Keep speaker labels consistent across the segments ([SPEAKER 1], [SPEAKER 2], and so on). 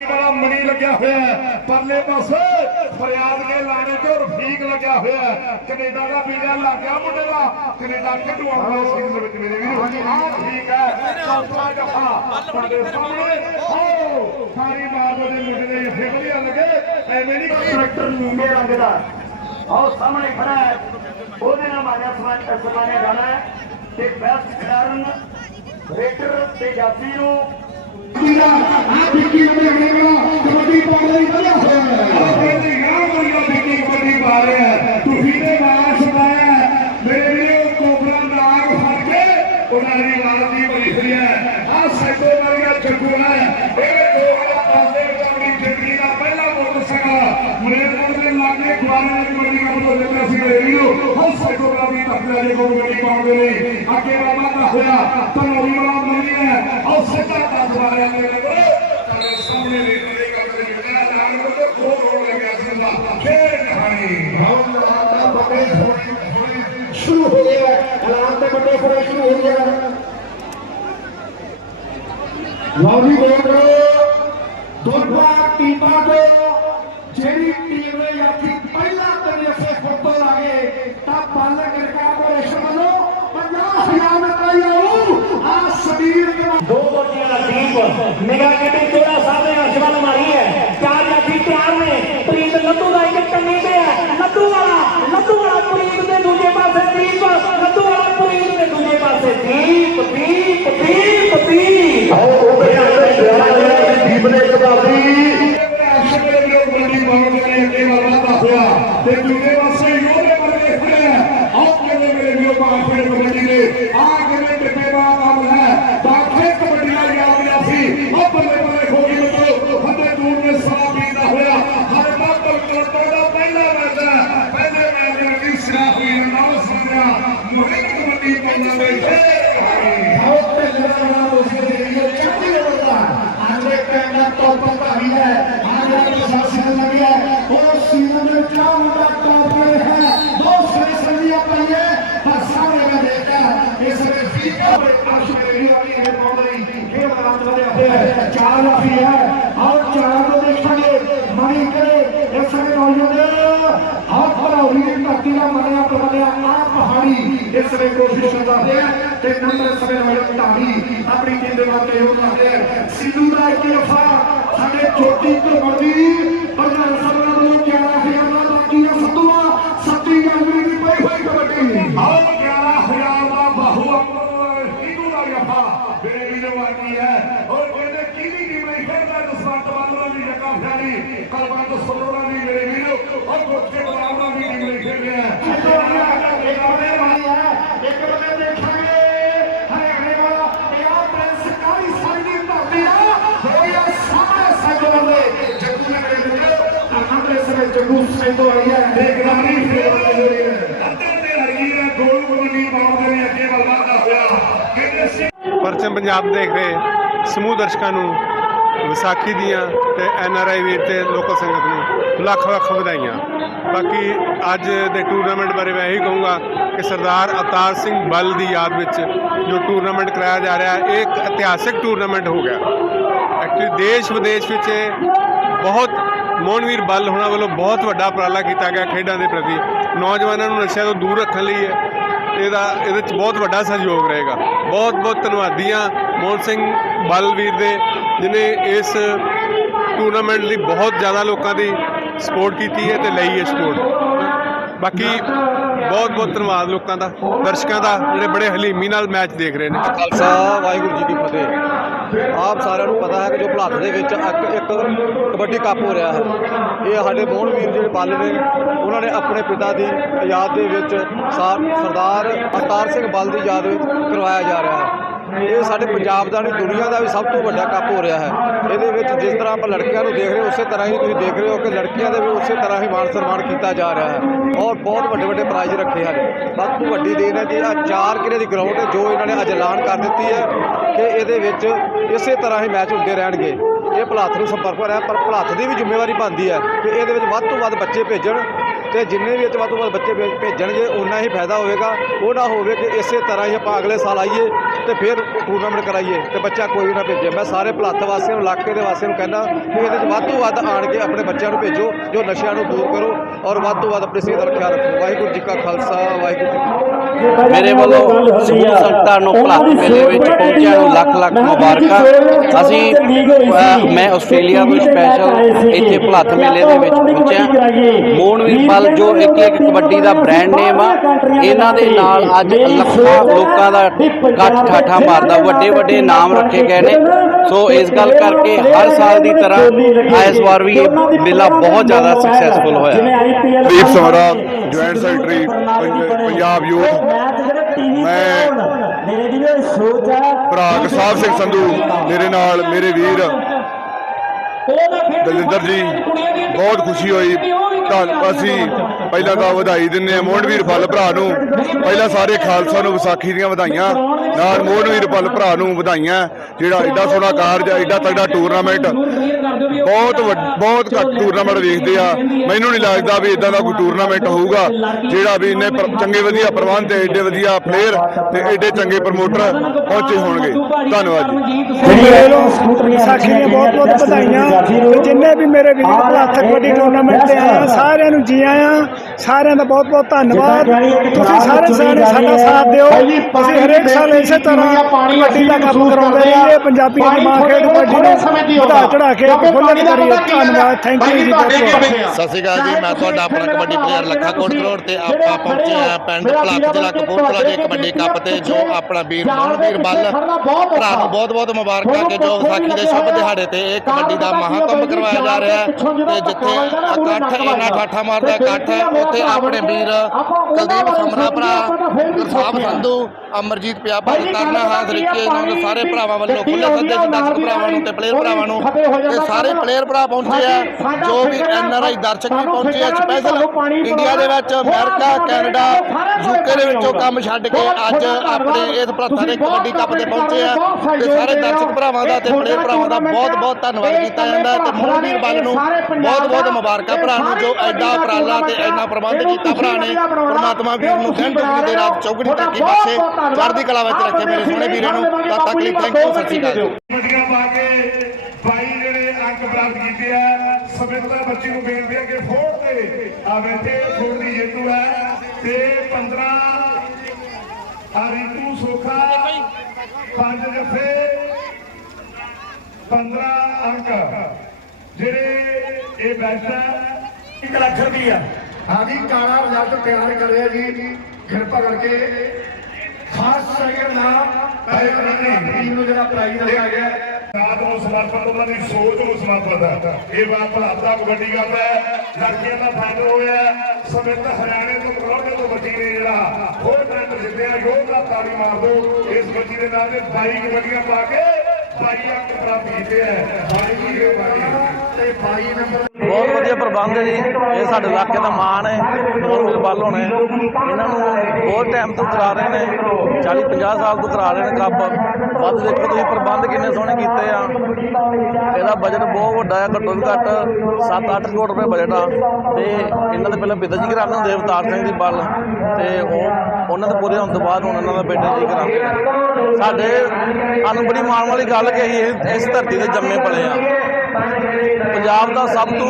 [SPEAKER 1] ਬੜਾ ਮਣੀ ਲੱਗਿਆ ਹੋਇਆ ਹੈ। ਪਰਲੇ ਪਾਸੇ ਫਰਿਆਦ ਕੇ ਲਾਣੇ ਤੇ ਰਫੀਕ ਲੱਗਿਆ ਹੋਇਆ ਹੈ। ਕੈਨੇਡਾ ਦਾ ਵੀਜ਼ਾ ਲੱਗ ਗਿਆ ਮੁੰਡੇ ਦਾ। ਕੈਨੇਡਾ ਖੇਡੂ ਆਉਂਦਾ ਸੀਜ਼ਨ ਦੇ ਵਿੱਚ ਮੇਰੇ ਵੀਰ। ਹਾਂ ਠੀਕ ਹੈ। ਚੌਥਾ ਜਫਾ ਤੁਹਾਡੇ ਸਾਹਮਣੇ। ਹੋ! ਸਾਰੀ ਬਾਤ ਉਹਦੇ ਮੁੰਡੇ ਦੇ ਫੇ ਵਧੀਆ ਲੱਗੇ। ਐਵੇਂ ਨਹੀਂ
[SPEAKER 2] ਡਾਇਰੈਕਟਰ ਨੀਲੇ ਰੰਗ ਦਾ। ਆਓ ਸਾਹਮਣੇ ਖੜਾ ਹੈ। ਉਹਦੇ ਨਾਲ ਮਾਰਿਆ ਸਮਾਨ ਸਮਾਨੇ ਗਾਣਾ ਹੈ। ਤੇ ਬੈਸਟ ਖਿਡਾਰਨ ਰੇਟਰ ਤੇ ਜਾਫੀ ਨੂੰ
[SPEAKER 1] ਆ ਵਿੱਕੀ ਨੇ ਮੇਰਾ ਕਬੱਡੀ ਪਾਉਣ ਲਈ ਵਧੀਆ ਹੋਇਆ ਹੈ ਕਹਿੰਦੇ ਯਾਰ ਬੰਦਾ ਵਿੱਕੀ ਕਬੱਡੀ ਪਾ ਰਿਹਾ ਹੈ ਤੁਸੀਂ ਨੇ ਵਾਸ ਪਾਇਆ ਮੇਰੇ ਵੀਰੋ ਕੋਬਰਾ ਨਾਗ ਫੜ ਕੇ ਉਹਨਾਂ ਦੀ ਲਾਲ ਦੀ ਬੜੀ ਹੋਈ ਹੈ ਆ ਸੈਕੋ ਵਰਗਾ ਚੱਕੂ ਹੈ ਇਹ 2005 ਦੇ ਵਿੱਚ ਆਪਣੀ ਜ਼ਿੰਦਗੀ ਦਾ ਪਹਿਲਾ ਮੋਟਰਸਾਈਕਲ ਮਲੇਰਕੋਟ ਦੇ ਲਾਗੇ ਖਵਾਨੇ ਦੀ ਕਬੱਡੀ ਦਾ ਬੋਲ ਦਿੱਤਾ ਸੀ ਮੇਰੇ ਵੀਰੋ ਹਾਂ ਸੈਕੋ ਦਾ ਵੀ ਤੱਕਦਾ ਜੇ ਕੋਈ ਕਬੱਡੀ ਪਾਉਣ ਦੇ ਲਈ ਅੱਗੇ ਬਾਬਾ ਦਾ ਹੋਇਆ ਤਨੋਰੀ ਵਾਲਾ ਮੰਨੀ ਹੈ ਔਰ ਸਿੱਧਾ ਕਾਸ ਵਾਲਿਆਂ ਦੇ ਕੋਲ ਤੁਹਾਡੇ ਸਾਹਮਣੇ ਦੇ ਕਬੱਡੀ ਕਬੱਡੀ ਜਿਹੜਾ ਲਾਗ ਨੂੰ ਤੇ ਰੋਣ ਲੱਗਿਆ ਸੀ ਉਹਦਾ ਖੇਡ ਕਹਾਣੀ
[SPEAKER 2] ਸ਼ੁਰੂ ਹੋ ਗਿਆ। ਐਲਾਨ ਤੇ ਵੱਡੇ ਫੜੇ ਸ਼ੁਰੂ ਹੋ ਗਿਆ।
[SPEAKER 1] ਲਓ ਜੀ ਦੇਖ ਲਓ
[SPEAKER 2] ਟੀਮਾਂ ਤੋਂ ਜਿਹੜੀ ਟੀਮ ਨੇ ਯਾਤੀ ਪਹਿਲਾ ਤਰੀਕੇ ਫੁੱਟਬਾਲ ਆ ਗਏ ਤਾਂ ਪਾਲਕ ਕਾਰਪੋਰੇਸ਼ਨ ਵੱਲੋਂ 50000 ਬੱਚਿਆਂ ਦਾ ਟੀਮ ਨਿਗਾਹ ਕੱਢੀ ਤੇਰਾ ਸਾਹਮਣੇ ਅਸ਼ਵਲ ਮਾਰੀ ਹੈ। ਚਾਰ ਜਾਤੀ ਤਿਆਰ ਨੇ, ਪ੍ਰੀਤ ਲੱਡੂ ਦਾ ਇੱਕ ਕੰਨੀ ਤੇ ਹੈ। ਲੱਡੂ ਵਾਲਾ ਲੱਡੂ ਵਾਲਾ ਪ੍ਰੀਤ ਦੇ ਦੂਜੇ ਪਾਸੇ ਦੀਪ ਲੱਡੂ ਵਾਲਾ ਪ੍ਰੀਤ ਦੇ ਦੂਜੇ ਪਾਸੇ ਦੀਪ ਦੀਪ ਦੀਪ ਦੀਪ। ਆਓ, ਉਹ ਦੀਪ ਨੇ ਇੱਕ
[SPEAKER 1] ਅਸ਼ਕਰੇ ਵੀਰੋ ਕਬੱਡੀ ਪਾਉਣ ਦੇ ਲਈ ਅੱਗੇ ਵਾਲਾ ਹੋਇਆ ਤੇ ਦੂਜੇ ਪਾਸੇ ਯੋਧੇ ਵਰਗੇ ਖੜੇ ਆ ਆਓ ਕਿਵੇਂ ਮੇਰੇ ਵੀਰੋ ਬਾਹਰ ਖੜੇ ਕਬੱਡੀ ਦੇ ਆ ਕਿਵੇਂ ਟਿੱਕੇ ਬਾਹਰ ਆਮ ਹੈ ਬਾਖੇ ਕਬੱਡੀ ਦਾ ਯਾਦ ਲਿਆ ਸੀ ਉਹ ਬੱਲੇ ਬੱਲੇ ਖੋਗੀ ਮਿੱਤਰੋ ਹੱਦੇ ਦੂਰ ਨੇ ਸਾਹ ਪੀਂਦਾ ਹੋਇਆ ਹਰ ਬਾਤਲ ਕੋਟੋ ਦਾ ਪਹਿਲਾ ਮੈਚ ਹੈ ਪਹਿਲੇ ਮੈਚ ਦੇ ਵਿੱਚ ਸਿਰਾ ਹੋਈ ਨਾਮ ਸੁਣਿਆ ਮੁਹਿੰਮ ਕਬੱਡੀ ਪਾਉਣਾ ਬੈਠੇ
[SPEAKER 2] ਚਾਰ ਲੱਖੀ ਹੈ। ਆਓ ਚਾਰ ਨੂੰ ਦੇਖਾਂਗੇ, ਮਣੀ ਕਰੇ, ਇਸ ਸਮੇਂ ਨੌਜਵਾਨ ਆਪ ਭਰੌਰੀ ਦੀ ਧਰਤੀ ਦਾ ਮੰਨਿਆ ਪ੍ਰਮੰਨਿਆ ਆ ਪਹਾੜੀ ਇਸ ਵੇ ਕੋਸ਼ਿਸ਼ ਕਰਦਾ ਹੈ। ਤੇ ਨੰਬਰ ਸਮੇਂ ਵਾਲੇ ਢਾੜੀ ਆਪਣੀ ਟੀਮ ਦੇ ਵਾਸਤੇ ਉਹ ਕਰਦੇ ਹੈ? ਸਿੱਧੂ ਦਾ ਇੱਕ ਰਫਾ, ਸਾਡੇ ਚੋਟੀ ਧਰਮਦੀ ਪ੍ਰਧਾਨ
[SPEAKER 1] ਕਲਵੰਤ ਸੋਲੋੜਾ ਦੀ ਮੇਰੇ ਵੀਰੋ ਔਰ ਗੋਥੇ ਦੀ ਟੀਮ ਨਹੀਂ ਖੇਡ ਰਿਹਾ
[SPEAKER 2] ਇੱਕ ਬੰਦੇ ਵਾਲੀ ਹੈ ਇੱਕ ਬੰਦੇ ਦੇਖਾਂਗੇ। ਹਰਿਆਣੇ ਵਾਲਾ ਪੰਜਾਬ ਪ੍ਰਿੰਸ ਕਾਲੀ ਸਾਈ ਦੀ ਧਰਤੀ ਆ। ਹੋਇਆ ਸਾਹਮਣੇ ਸੈਂਟਰ ਦੇ ਜੱਗੂ ਨੇ ਮੇਰੇ ਮਿੱਤਰੋ ਆਨੰਦ ਇਸ ਵਿੱਚ ਜੱਗੂ ਸੈਂਟਰ ਆਈ ਹੈ।
[SPEAKER 1] ਤੇ ਗਰਾਮੀ ਫੇਰ ਹੋ ਰਹੀ ਹੈ। ਅੱਧੇ ਤੇ ਹਰੀ ਹੈ ਗੋਲ ਕਬੱਡੀ ਪਾਉਣ ਦੇ ਲਈ ਅੱਗੇ ਵੱਲਦਾ ਦਾ ਹੋਇਆ। ਕਹਿੰਦੇ
[SPEAKER 3] ਪਰਚਮ ਪੰਜਾਬ ਦੇਖ ਰਹੇ ਸਮੂਹ ਦਰਸ਼ਕਾਂ ਨੂੰ ਵਿਸਾਖੀ ਦੀਆਂ ਤੇ ਐਨ ਆਰ ਆਈ ਵੀਰ ਤੇ ਲੋਕਲ ਸੰਗਤ ਨੂੰ ਲੱਖ ਲੱਖ ਵਧਾਈਆਂ। ਬਾਕੀ ਅੱਜ ਦੇ ਟੂਰਨਾਮੈਂਟ ਬਾਰੇ ਮੈਂ ਇਹੀ ਕਹੂੰਗਾ ਕਿ ਸਰਦਾਰ ਅਵਤਾਰ ਸਿੰਘ ਬਲ ਦੀ ਯਾਦ ਵਿੱਚ ਜੋ ਟੂਰਨਾਮੈਂਟ ਕਰਾਇਆ ਜਾ ਰਿਹਾ ਹੈ ਇਹ ਇੱਕ ਇਤਿਹਾਸਿਕ ਟੂਰਨਾਮੈਂਟ ਹੋ ਗਿਆ। ਐਕਚੁਅਲੀ ਦੇਸ਼ ਵਿਦੇਸ਼ ਵਿੱਚ ਇਹ ਬਹੁਤ ਮੋਹਨਵੀਰ ਬਲ ਹੋਣਾ ਵੱਲੋਂ ਬਹੁਤ ਵੱਡਾ ਉਪਰਾਲਾ ਕੀਤਾ ਗਿਆ ਖੇਡਾਂ ਦੇ ਪ੍ਰਤੀ। ਨੌਜਵਾਨਾਂ ਨੂੰ ਨਸ਼ਿਆਂ ਤੋਂ ਦੂਰ ਰੱਖਣ ਲਈ ਇਹਦਾ, ਇਹਦੇ ਵਿੱਚ ਬਹੁਤ ਵੱਡਾ ਸਹਿਯੋਗ ਰਹੇਗਾ। ਬਹੁਤ ਬਹੁਤ ਧੰਨਵਾਦੀ ਹਾਂ ਮੋਹਨ ਸਿੰਘ ਬਲਵੀਰ ਦੇ। ਜਿਨੇ ਇਸ ਟੂਰਨਾਮੈਂਟ ਲਈ ਬਹੁਤ ਜ਼ਿਆਦਾ ਲੋਕਾਂ ਦੀ ਸਪੋਰਟ ਕੀਤੀ ਹੈ ਤੇ ਲਈ ਹੈ ਸਪੋਰਟ ਬਾਕੀ ਬਹੁਤ ਬਹੁਤ ਧੰਨਵਾਦ ਲੋਕਾਂ ਦਾ, ਦਰਸ਼ਕਾਂ ਦਾ, ਜਿਹੜੇ ਬੜੇ ਹਲੀਮੀ ਨਾਲ ਮੈਚ ਦੇਖ ਰਹੇ ਨੇ।
[SPEAKER 4] ਖਾਲਸਾ, ਵਾਹਿਗੁਰੂ ਜੀ ਕੀ ਫਤਿਹ। ਆਪ ਸਾਰਿਆਂ ਨੂੰ ਪਤਾ ਹੈ ਕਿ ਜੋ ਭਲੱਥ ਦੇ ਵਿੱਚ ਇੱਕ ਇੱਕ ਕਬੱਡੀ ਕੱਪ ਹੋ ਰਿਹਾ ਹੈ, ਇਹ ਸਾਡੇ ਮੋਹਨ ਵੀਰ ਜਿਹੜੇ ਬੱਲ ਨੇ, ਉਹਨਾਂ ਨੇ ਆਪਣੇ ਪਿਤਾ ਦੀ ਯਾਦ ਦੇ ਵਿੱਚ ਸਾ- ਸਰਦਾਰ ਅਵਤਾਰ ਸਿੰਘ ਬਲ ਦੀ ਯਾਦ ਵਿੱਚ ਕਰਵਾਇਆ ਜਾ ਰਿਹਾ ਹੈ। ਇਹ ਸਾਡੇ ਪੰਜਾਬ ਦਾ ਨਹੀਂ, ਦੁਨੀਆ ਦਾ ਵੀ ਸਭ ਤੋਂ ਵੱਡਾ ਕੱਪ ਹੋ ਰਿਹਾ ਹੈ। ਇਹਦੇ ਵਿੱਚ ਜਿਸ ਤਰ੍ਹਾਂ ਆਪਾਂ ਲੜਕਿਆਂ ਨੂੰ ਦੇਖ ਰਹੇ ਉਸੇ ਤਰ੍ਹਾਂ ਹੀ ਤੁਸੀਂ ਦੇਖ ਰਹੇ ਹੋ ਕਿ ਲੜਕੀਆਂ ਦੇ ਵੀ ਉਸੇ ਤਰ੍ਹਾਂ ਹੀ ਮਾਣ ਸਨਮਾਨ ਕੀਤਾ ਜਾ ਰਿਹਾ ਹੈ ਔਰ ਬਹੁਤ ਵੱਡੇ ਵੱਡੇ ਪ੍ਰਾਈਜ਼ ਰੱਖੇ ਹਨ। ਸਭ ਤੋਂ ਵੱਡੀ ਦੇਣ ਹੈ ਜੀ ਆ ਚਾਰ ਕਿਲੇ ਦੀ ਗਰਾਊਂਡ ਹੈ, ਜੋ ਇਹਨਾਂ ਨੇ ਅੱਜ ਐਲਾਨ ਕਰ ਦਿੱਤੀ ਹੈ ਕਿ ਇਹਦੇ ਵਿੱਚ ਇਸੇ ਤਰ੍ਹਾਂ ਹੀ ਮੈਚ ਹੁੰਦੇ ਰਹਿਣਗੇ। ਇਹ ਭਲਾਥ ਨੂੰ ਸੰਪਰਕ ਹੈ, ਪਰ ਭਲਾਥ ਦੀ ਵੀ ਜ਼ਿੰਮੇਵਾਰੀ ਬਣਦੀ ਹੈ ਕਿ ਇਹਦੇ ਵਿੱਚ ਵੱਧ ਤੋਂ ਵੱਧ ਬੱਚੇ ਭੇਜਣ ਤੇ ਜਿੰਨੇ ਵੀ ਇਹ ਵੱਧ ਤੋਂ ਵੱਧ ਬੱਚੇ ਭੇ- ਭੇਜਣਗੇ ਉਨਾ ਹੀ ਫਾਇਦਾ ਹੋਵੇਗਾ। ਉਹ ਨਾ ਹੋਵੇ ਕਿ ਇਸੇ ਤਰ੍ਹਾਂ ਹੀ ਆਪਾਂ ਅਗਲੇ ਸਾਲ ਆਈਏ ਤੇ ਫਿਰ ਟੂਰਨਾਮੈਂਟ ਕਰਾਈਏ ਤੇ ਬੱਚਾ ਕੋਈ ਵੀ ਨਾ ਭੇਜੇ। ਮੈਂ ਸਾਰੇ ਭਲੱਥ ਵਾਸੀਆਂ ਨੂੰ ਇਲਾਕੇ ਦੇ ਵਾਸੀਆਂ ਨੂੰ ਕਹਿੰਦਾ ਕਿ ਇਹਦੇ 'ਚ ਵੱਧ ਤੋਂ ਵੱਧ ਆਣ ਕੇ ਆਪਣੇ ਬੱਚਿਆਂ ਨੂੰ ਭੇਜੋ ਜੋ ਨਸ਼ਿਆਂ ਨੂੰ ਦੂਰ ਕਰੋ ਔਰ ਵੱਧ ਤੋਂ ਵੱਧ ਆਪਣੀ ਸਿਹਤ ਦਾ ਖਿਆਲ ਰੱਖੋ। ਵਾਹਿਗੁਰੂ ਜੀ ਕਾ ਖਾਲਸਾ ਵਾਹਿਗੁਰੂ ਜੀ
[SPEAKER 5] ਮੇਰੇ ਵੱਲੋਂ ਸਮੂਹ ਸੰਗਤਾਂ ਨੂੰ ਭਲਾਤ ਮੇਲੇ ਵਿੱਚ ਪਹੁੰਚਿਆ ਨੂੰ ਲੱਖ ਲੱਖ ਮੁਬਾਰਕਾਂ। ਅਸੀਂ ਮੈਂ ਆਸਟ੍ਰੇਲੀਆ ਤੋਂ ਸਪੈਸ਼ਲ ਇੱਥੇ ਭਲਾਤ ਮੇਲੇ ਦੇ ਵਿੱਚ ਪਹੁੰਚਿਆ। ਮੋਹਨਵੀਰ ਪਲ ਜੋ ਇੱਕ ਇੱਕ ਕਬੱਡੀ ਦਾ ਬ੍ਰਾਂਡ ਨੇਮ ਆ ਇਹਨਾਂ ਦੇ ਨਾਲ ਅੱਜ ਲੱਖਾਂ ਲੋਕਾਂ ਦਾ ਗੱਠ ਠਾਠਾ ਮਾਰਦਾ ਵੱਡੇ ਵੱਡੇ ਨਾਮ ਰੱਖੇ ਗਏ ਨੇ। ਸੋ ਇਸ ਗੱਲ ਕਰਕੇ ਹਰ ਸਾਲ ਦੀ ਤਰ੍ਹਾਂ ਇਸ ਵਾਰ ਵੀ ਇਹ ਮੇਲਾ ਬਹੁਤ ਜ਼ਿਆਦਾ ਸਕਸੈਸਫੁਲ ਹੋਇਆ।
[SPEAKER 6] ਦੀਪ ਸਮਰਾ ਜੁਆਇੰਟ ਸੈਕਟਰੀ ਪੰਜ- ਪੰਜਾਬ ਯੂਥ। ਮੈਂ ਭਰਾ ਗੁਰਸਾਹਿਬ ਸਿੰਘ ਸੰਧੂ ਮੇਰੇ ਨਾਲ ਮੇਰੇ ਵੀਰ। ਦਲਿੰਦਰ ਜੀ ਬਹੁਤ ਖੁਸ਼ੀ ਹੋਈ। ਤਾਂ ਅਸੀਂ ਪਹਿਲਾਂ ਤਾਂ ਵਧਾਈ ਦਿੰਦੇ ਆ ਮੋਹਨਵੀਰ ਫਲ ਭਰਾ ਨੂੰ। ਪਹਿਲਾਂ ਸਾਰੇ ਖਾਲਸਾ ਨੂੰ ਵਿਸਾਖੀ ਦੀਆਂ ਵਧਾਈਆਂ। ਨਾਲ ਮੋਹਨਵੀਰ ਫਲ ਭਰਾ ਨੂੰ ਵਧਾਈਆਂ। ਜਿਹੜਾ ਐਡਾ ਸੋਹਣਾ ਕਾਰਜ ਐਡਾ ਤਗੜਾ ਟੂਰਨਾਮੈਂਟ ਬਹੁਤ ਵੱਡ- ਬਹੁਤ ਘੱਟ ਟੂਰਨਾਮੈਂਟ ਵੇਖਦੇ ਆ। ਮੈਨੂੰ ਨਹੀਂ ਲੱਗਦਾ ਵੀ ਇਦਾਂ ਦਾ ਕੋਈ ਟੂਰਨਾਮੈਂਟ ਹੋਊਗਾ ਜਿਹੜਾ ਵੀ ਇੰਨੇ ਚੰਗੇ ਵਧੀਆ ਪ੍ਰਬੰਧ ਤੇ ਐਡੇ ਵਧੀਆ ਪਲੇਅਰ ਤੇ ਐਡੇ ਚੰਗੇ ਪ੍ਰਮੋਟਰ ਪਹੁੰਚੇ ਹੋਣਗੇ। ਧੰਨਵਾਦ ਜੀ।
[SPEAKER 2] ਦੀਆਂ ਬਹੁਤ ਬਹੁਤ ਵਧਾਈਆਂ। ਜਿੰਨੇ ਵੀ ਮੇਰੇ ਵੀਰ ਭਲਾਥ ਕਬੱਡੀ ਟੂਰਨਾਮੈਂਟ ਤੇ ਆਏ ਆ ਸਾਰਿਆਂ ਨੂੰ ਜੀ ਆਇਆਂ। ਸਾਰਿਆਂ ਦਾ ਬਹੁਤ ਬਹੁਤ ਧੰਨਵਾਦ। ਤੁਸੀਂ ਸਾਰੇ ਸਾਰੇ ਸਾਡਾ ਸਾਥ ਦਿਓ। ਅਸੀਂ ਹਰੇਕ ਸਾਲ ਇਸੇ ਤਰ੍ਹਾਂ ਕਬੱਡੀ ਦਾ ਕੰਮ ਕਰਾਉਂਦੇ ਰਹੀਏ ਪੰਜਾਬੀਆਂ ਦੀ ਮਾਂ ਖੇਡ ਕਬੱਡੀ ਨੂੰ ਵਧਾ ਚੜਾ ਕੇ ਬੁਲੰਦ ਕਰੀਏ। ਧੰਨਵਾਦ ਥੈਂਕ ਯੂ ਜੀ ਬਹੁਤ ਬਹੁਤ
[SPEAKER 7] ਸਤਿ ਸ਼੍ਰੀ ਅਕਾਲ ਜੀ ਮੈਂ ਤੁਹਾਡਾ ਆਪਣਾ ਕਬੱਡੀ ਪਲੇਅਰ ਲੱਖਾ ਕੋਟ ਕਰੋੜ ਤੇ ਆਪਾਂ ਪਹੁੰਚੇ ਆ ਪਿੰਡ ਭਲੱਖ ਜ਼ਿਲ੍ਹਾ ਕਪੂਰਥਲਾ ਦੇ ਕਬੱਡੀ ਕੱਪ ਤੇ ਜੋ ਆਪਣਾ ਵੀਰ ਮਨਵੀਰ ਬੱਲ ਭਰਾ ਨੂੰ ਬਹੁਤ ਬਹੁਤ ਮੁਬਾਰਕਾਂ ਕਿ ਜੋ ਵਿਸਾਖੀ ਦੇ ਸ਼ੁਭ ਦਿਹਾੜੇ ਤੇ ਇਹ ਕਬੱਡੀ ਦਾ ਮਹਾਕੁੰਭ ਕਰਵਾਇਆ ਜਾ ਰਿਹਾ ਹੈ ਤੇ ਜਿੱਥੇ ਇਕੱਠ ਇਹਨਾਂ ਠਾਠਾ ਮਾਰਦਾ ਇਕੱਠ ਹੈ ਉੱਥੇ ਆਪਣੇ ਵੀਰ ਕੁਲਦੀਪ ਸਮਰਾ ਭਰਾ ਗੁਰਸਾਹਿਬ ਸੰਧੂ ਅਮਰਜੀਤ ਪਿਆਪਾ ਤਰਨਾ ਹਾਸ ਰਿੱਕੇ ਇਹਨਾਂ ਦੇ ਸਾਰੇ ਭਰਾਵਾਂ ਵੱਲੋਂ ਖੁੱਲੇ ਸੱਦੇ ਦਰਸ਼ਕ ਭਰਾਵਾਂ ਨੂੰ ਤੇ ਪਲੇਅਰ ਭਰਾਵਾਂ ਨੂੰ ਤੇ ਸਾਰੇ ਪਲੇਅਰ ਭਰਾ ਪਹੁੰਚੇ ਆ ਜੋ ਵੀ ਐਨ ਆਰ ਆਈ ਦਰਸ਼ਕ ਵੀ ਪਹੁੰਚੇ ਆ ਸਪੈਸ਼ਲ ਇੰਡੀਆ ਦੇ ਵਿੱਚ ਅਮਰੀਕਾ ਕੈਨੇਡਾ ਯੂਕੇ ਦੇ ਵਿੱਚੋਂ ਕੰਮ ਛੱਡ ਕੇ ਅੱਜ ਆਪਣੇ ਇਸ ਭਲੱਥਾ ਦੇ ਕਬੱਡੀ ਕੱਪ ਤੇ ਪਹੁੰਚੇ ਆ ਤੇ ਸਾਰੇ ਦਰਸ਼ਕ ਭਰਾਵਾਂ ਦਾ ਤੇ ਪਲੇਅਰ ਭਰਾਵਾਂ ਦਾ ਬਹੁਤ ਬਹੁਤ ਧੰਨਵਾਦ ਕੀਤਾ ਜਾਂਦਾ ਤੇ ਮੋਹਨਵੀਰ ਬੱਲ ਨੂੰ ਬਹੁਤ ਬਹੁਤ ਮੁਬਾਰਕਾਂ ਭਰਾ ਨੂੰ ਜੋ ਐਡਾ ਉਪਰਾਲਾ ਤੇ ਇੰਨਾ ਪ੍ਰਬੰਧ ਕੀਤਾ ਭਰਾ ਨੇ। ਪਰਮਾਤਮਾ ਵੀਰ ਨੂੰ ਦਿਨ ਦੁਗਣੀ ਦੇ ਰਾਤ ਚੌਗਣੀ ਤਰੱਕੀ ਬਖਸ਼ੇ ਚੜ੍ਹਦੀ ਕਲਾ ਵਿੱਚ ਰੱਖੇ ਮੇਰੇ ਸੋਹਣੇ ਵੀਰੇ ਨੂੰ। ਤਦ ਤੱਕ ਲਈ ਥੈਂਕ ਯੂ ਸਤਿ ਸ਼੍ਰੀ ਅਕਾਲ। ਜੀ
[SPEAKER 1] ਕਬੱਡੀਆਂ ਪਾ ਕੇ ਬਾਈ ਜਿਹੜੇ ਅੰਕ ਪ੍ਰਾਪਤ ਕੀਤੇ ਆ ਸਮਿਤਾ ਬੱਚੀ ਨੂੰ ਬੇਨਤੀ ਹੈ ਕਿ ਫੋੜ ਤੇ ਆ ਬੈਠੇ ਫੋੜ ਦੀ ਜੇਤੂ ਹੈ ਤੇ 15 ਆ ਰੀਤੂ ਸੋਖਾ ਪੰਜ ਜੱਫੇ 15 ਅੰਕ। ਜਿਹੜੇ ਇਹ ਹੈ 1 ਲੱਖ ਰੁਪਈਆ।
[SPEAKER 2] ਹਾਂਜੀ ਕਾਲਾ ਰਿਜ਼ਲਟ ਤਿਆਰ ਕਰਿਆ ਜੀ। ਕਿਰਪਾ ਕਰਕੇ ਖਾਸ ਸੈਕਿੰਡ ਨਾਮ ਪਹਿਲੇ ਟੀਮ ਨੂੰ ਜਿਹੜਾ ਪ੍ਰਾਈਜ਼ ਦਿੱਤਾ ਗਿਆ।
[SPEAKER 1] ਰਾਤ ਨੂੰ ਸਮਰਪਿਤ ਉਹਨਾਂ ਦੀ ਸੋਚ ਨੂੰ ਸਮਰਪਿਤ ਹੈ। ਇਹ ਬਾਤ ਭਲਾਤਾ ਕਬੱਡੀ ਕੱਪ ਹੈ। ਲੜਕੀਆਂ ਦਾ ਫਾਈਨਲ ਹੋਇਆ ਸਮਿਤ ਹਰਿਆਣੇ ਤੋਂ ਕਰੋੜੇ ਤੋਂ ਬੱਚੀ ਨੇ ਜਿਹੜਾ। ਹੋਰ ਟਰੈਂਡ ਜਿੱਤਿਆ ਯੋਧਾ ਤਾੜੀ ਮਾਰ ਦੋ। ਇਸ ਬੱਚੀ ਦੇ ਨਾਲ ਦੇ 22 ਕਬੱਡੀਆਂ ਪਾ ਕੇ 22 ਅੰਕ ਪ੍ਰਾਪਤ ਕੀਤੇ ਹੈ। 22 ਦੇ 22
[SPEAKER 2] ਤੇ 22 ਨੰਬਰ
[SPEAKER 5] ਬਹੁਤ ਵਧੀਆ ਪ੍ਰਬੰਧ ਹੈ ਜੀ। ਇਹ ਸਾਡੇ ਇਲਾਕੇ ਦਾ ਮਾਣ ਹੈ ਮੋਹਨਵੀਰ ਬੱਲ ਹੋਣੇ ਇਹਨਾਂ ਨੂੰ ਬਹੁਤ ਟਾਈਮ ਤੋਂ ਕਰਾ ਰਹੇ ਨੇ 40 50 ਸਾਲ ਤੋਂ ਕਰਾ ਰਹੇ ਨੇ ਕੱਪ ਵੱਧ ਦੇਖੋ ਤੁਸੀਂ ਪ੍ਰਬੰਧ ਕਿੰਨੇ ਸੋਹਣੇ ਕੀਤੇ ਆ। ਇਹਦਾ ਬਜਟ ਬਹੁਤ ਵੱਡਾ ਹੈ ਘੱਟੋ ਘੱਟ 7-8 ਕਰੋੜ ਰੁਪਏ ਬਜਟ ਆ। ਤੇ ਇਹਨਾਂ ਦੇ ਪਹਿਲਾਂ ਪਿਤਾ ਜੀ ਕਰਾਉਂਦੇ ਹੁੰਦੇ ਅਵਤਾਰ ਸਿੰਘ ਦੀ ਬਲ ਤੇ ਉਹ, ਉਹਨਾਂ ਦੇ ਪੂਰੇ ਹੋਣ ਤੋਂ ਬਾਅਦ ਹੁਣ ਉਹਨਾਂ ਦਾ ਬੇਟਾ ਜੀ ਕਰਾਉਂਦੇ ਨੇ। ਸਾਡੇ ਸਾਨੂੰ ਬੜੀ ਮਾਣ ਵਾਲੀ ਗੱਲ ਕਿ ਅਸੀਂ ਇਸ- ਇਸ ਧਰਤੀ ਤੇ ਜੰਮੇ ਪਲੇ ਆ। ਪੰਜਾਬ ਦਾ ਸਭ ਤੋਂ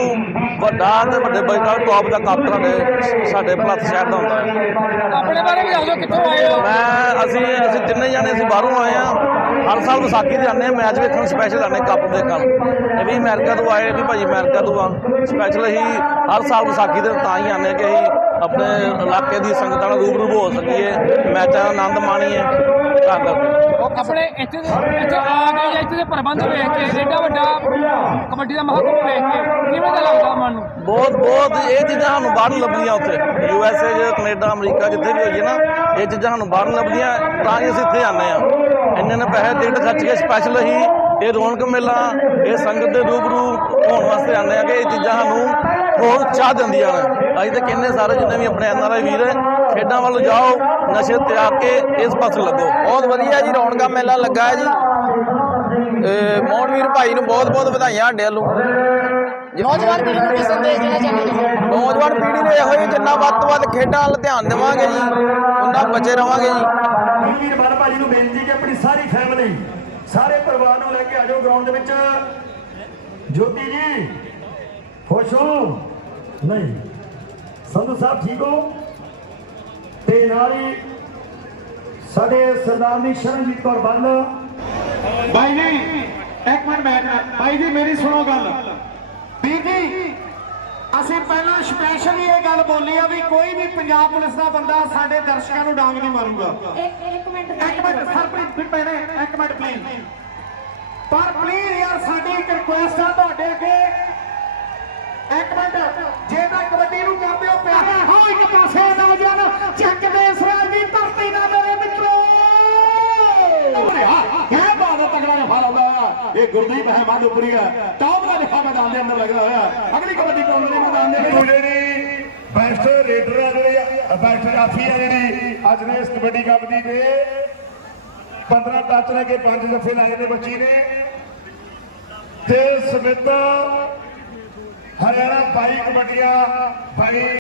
[SPEAKER 5] ਵੱਡਾ ਤੇ ਵੱਡੇ ਬਜਟ ਟੌਪ ਦਾ ਕੱਪ ਸਾਡੇ ਸਾਡੇ ਭਲੱਥ ਸ਼ਹਿਰ ਦਾ ਹੁੰਦਾ ਹੈ।
[SPEAKER 8] ਆਪਣੇ ਬਾਰੇ ਵੀ ਦੱਸੋ ਕਿੱਥੋਂ ਆਏ ਹੋ?
[SPEAKER 5] ਮੈਂ ਅਸੀਂ ਅਸੀਂ ਤਿੰਨੇ ਜਾਣੇ ਅਸੀਂ ਬਾਹਰੋਂ ਆਏ ਆ ਹਰ ਸਾਲ ਵਿਸਾਖੀ ਤੇ ਹਾਂ ਮੈਚ ਵੇਖਣ ਸਪੈਸ਼ਲ ਆਉਂਦੇ ਕੱਪ ਦੇਖਣ ਇਹ ਵੀ ਅਮਰੀਕਾ ਤੋਂ ਆਏ ਵੀ ਭਾਜੀ ਅਮਰੀਕਾ ਤੋਂ ਆ ਸਪੈਸ਼ਲ ਅਸੀਂ ਹਰ ਸਾਲ ਵਿਸਾਖੀ ਤੇ ਤਾਂ ਹੀ ਹਾਂ ਕਿ ਅਸੀਂ ਆਪਣੇ ਇਲਾਕੇ ਦੀ ਸੰਗਤਾਂ ਨਾਲ ਰੂਬਰੂ ਹੋ ਸਕੀਏ। ਮੈਚਾਂ ਦਾ ਆਨੰਦ ਮਾਣੀਏ। ਤਾਂ ਕਰਕੇ
[SPEAKER 8] ਆਪਣੇ ਇੱਥੇ ਦੇ ਇੱਥੇ ਆ ਕੇ ਜਾਂ ਇੱਥੇ ਦੇ ਪ੍ਰਬੰਧ ਵੇਖ ਕੇ ਐਡਾ ਵੱਡਾ ਕਬੱਡੀ ਦਾ ਮਹਾਕੁੰਭ ਵੇਖ ਕੇ ਕਿਵੇਂ ਦਾ ਲੱਗਦਾ ਮਨ ਨੂੰ?
[SPEAKER 5] ਬਹੁਤ ਬਹੁਤ ਇਹ ਚੀਜ਼ਾਂ ਸਾਨੂੰ ਬਾਹਰ ਲੱਭਦੀਆਂ ਉੱਥੇ। ਯੂ ਐਸ ਏ ਜੇ ਕੈਨੇਡਾ ਅਮਰੀਕਾ ਜਿੱਥੇ ਵੀ ਹੋਈਏ ਨਾ ਇਹ ਚੀਜ਼ਾਂ ਸਾਨੂੰ ਬਾਹਰ ਨੀ ਲੱਭਦੀਆਂ ਤਾਂ ਹੀ ਅਸੀਂ ਇੱਥੇ ਆਉਂਦੇ ਆ ਇੰਨੇ ਨੇ ਪੈਸੇ ਟਿਕਟ ਖਰਚ ਕੇ ਸਪੈਸ਼ਲ ਹੀ ਇਹ ਰੌਣਕ ਮੇਲਾ ਇਹ ਸੰਗਤ ਦੇ ਰੂਬਰੂ ਹੋਣ ਵਾਸਤੇ ਆਉਂਦੇ ਆ ਕਿ ਇਹ ਚੀਜ਼ਾਂ ਸਾਨੂੰ ਹੋਰ ਚਾਹ ਦਿੰਦੀਆਂ ਨੇ। ਅਸੀਂ ਤਾਂ ਕਿੰਨੇ ਸਾਰੇ ਜਿੰਨੇ ਵੀ ਆਪਣੇ ਐਨ ਆਰ ਆਈ ਵੀਰ ਹੈ, ਖੇਡਾਂ ਵੱਲ ਜਾਓ ਨਸ਼ੇ ਤਿਆਗ ਕੇ ਇਸ ਪਾਸੇ ਲੱਗੋ। ਬਹੁਤ ਵਧੀਆ ਜੀ ਰੌਣਕਾਂ ਮੇਲਾ ਲੱਗਾ ਹੈ ਜੀ। ਮੋਹਨਵੀਰ ਭਾਈ ਨੂੰ ਬਹੁਤ ਬਹੁਤ ਵਧਾਈਆਂ ਸਾਡੇ ਵੱਲੋਂ।
[SPEAKER 9] ਨੌਜਵਾਨ ਪੀੜ੍ਹੀ ਨੂੰ ਕੀ ਸੰਦੇਸ਼ ਦੇਣਾ ਚਾਹੁੰਦੇ ਹੋ?
[SPEAKER 5] ਨੌਜਵਾਨ ਪੀੜ੍ਹੀ ਨੂੰ ਇਹੋ ਹੀ ਜਿੰਨਾ ਵੱਧ ਤੋਂ ਵੱਧ ਖੇਡਾਂ ਵੱਲ ਧਿਆਨ ਦੇਵਾਂਗੇ ਜੀ ਉਹਨਾਂ ਬਚੇ ਰਵਾਂਗੇ ਜੀ।
[SPEAKER 1] ਵੀਰ ਬਲ ਭਾਜੀ ਨੂੰ ਬੇਨਤੀ ਕਿ ਆਪਣੀ ਸਾਰੀ ਫੈਮਿਲੀ ਸਾਰੇ ਪਰਿਵਾਰ ਨੂੰ ਲੈ ਕੇ ਆ ਜਾਓ ਗਰਾਊਂਡ ਦੇ ਵਿੱਚ। ਜੋਤੀ ਜੀ ਖੁਸ਼ ਹੋ? ਨਹੀਂ। ਸੰਧੂ ਸਾਹਿਬ ਠੀਕ ਹੋ? ਤੇ ਨਾਲ ਹੀ ਸਾਡੇ ਸਰਦਾਰਨੀ ਸ਼ਰਨਜੀਤ ਕੌਰ ਬੱਲ
[SPEAKER 2] ਭਾਈ ਜੀ ਇੱਕ ਮਿੰਟ ਬੈਠ ਭਾਈ ਜੀ ਮੇਰੀ ਸੁਣੋ ਗੱਲ। ਵੀਰ ਜੀ ਅਸੀਂ ਪਹਿਲਾਂ ਸਪੈਸ਼ਲੀ ਇਹ ਗੱਲ ਬੋਲੀ ਆ ਵੀ ਕੋਈ ਵੀ ਪੰਜਾਬ ਪੁਲਿਸ ਦਾ ਬੰਦਾ ਸਾਡੇ ਦਰਸ਼ਕਾਂ ਨੂੰ ਡਾਂਗ ਨਹੀਂ ਮਾਰੂਗਾ।
[SPEAKER 9] ਇੱਕ ਇੱਕ ਮਿੰਟ
[SPEAKER 2] ਇੱਕ ਮਿੰਟ ਸਰਪ੍ਰੀਤ ਵੀ ਪੈਣੇ ਇੱਕ ਮਿੰਟ ਪਲੀਜ਼ ਪਰ ਪਲੀਜ਼ ਯਾਰ ਸਾਡੀ ਇੱਕ ਰਿਕੁਐਸਟ ਆ ਤੁਹਾਡੇ ਅੱਗੇ। ਇੱਕ ਮਿੰਟ ਜੇ ਤਾਂ ਕਬੱਡੀ ਨੂੰ ਕਰਦੇ ਹੋ ਪਿਆਰ। ਹਾਂ ਇੱਕ ਪਾਸੇ ਨੌਜਵਾਨ ਚੱਕ ਦੇ ਸਰਾਜ ਦੀ ਧਰਤੀ ਦਾ ਮੇਰੇ ਮਿੱਤਰੋ। ਕਿਆ ਬਾਤ ਹੈ ਤਗੜਾ ਜਫਾ ਲਾਉਂਦਾ ਇਹ ਗੁਰਦੀਪ ਅਹਿਮਦ ਉਪਰੀਆ ਟੌਪ ਦਾ ਜਫਾ ਮੈਦਾਨ ਦੇ ਅੰਦਰ ਲੱਗਦਾ ਹੋਇਆ। ਅਗਲੀ ਕਬੱਡੀ ਪਾਉਣ ਦੇ ਮੈਦਾਨ ਦੇ ਵਿੱਚ।
[SPEAKER 1] ਜਿਹੜੀ ਬੈਸਟ ਰੇਡਰ ਆ ਜਿਹੜੀ ਬੈਸਟ ਜਾਫੀ ਆ ਜਿਹੜੀ। ਅੱਜ ਨੇ ਇਸ ਕਬੱਡੀ ਕੱਪ ਦੀ ਤੇ 15 ਟੱਚ ਲੈ ਕੇ 5 ਜੱਫੇ ਲਾਏ ਨੇ ਬੱਚੀ ਨੇ। ਤੇ ਸਮਿਤ ਹਰਿਆਣਾ 22 ਕਬੱਡੀਆਂ 22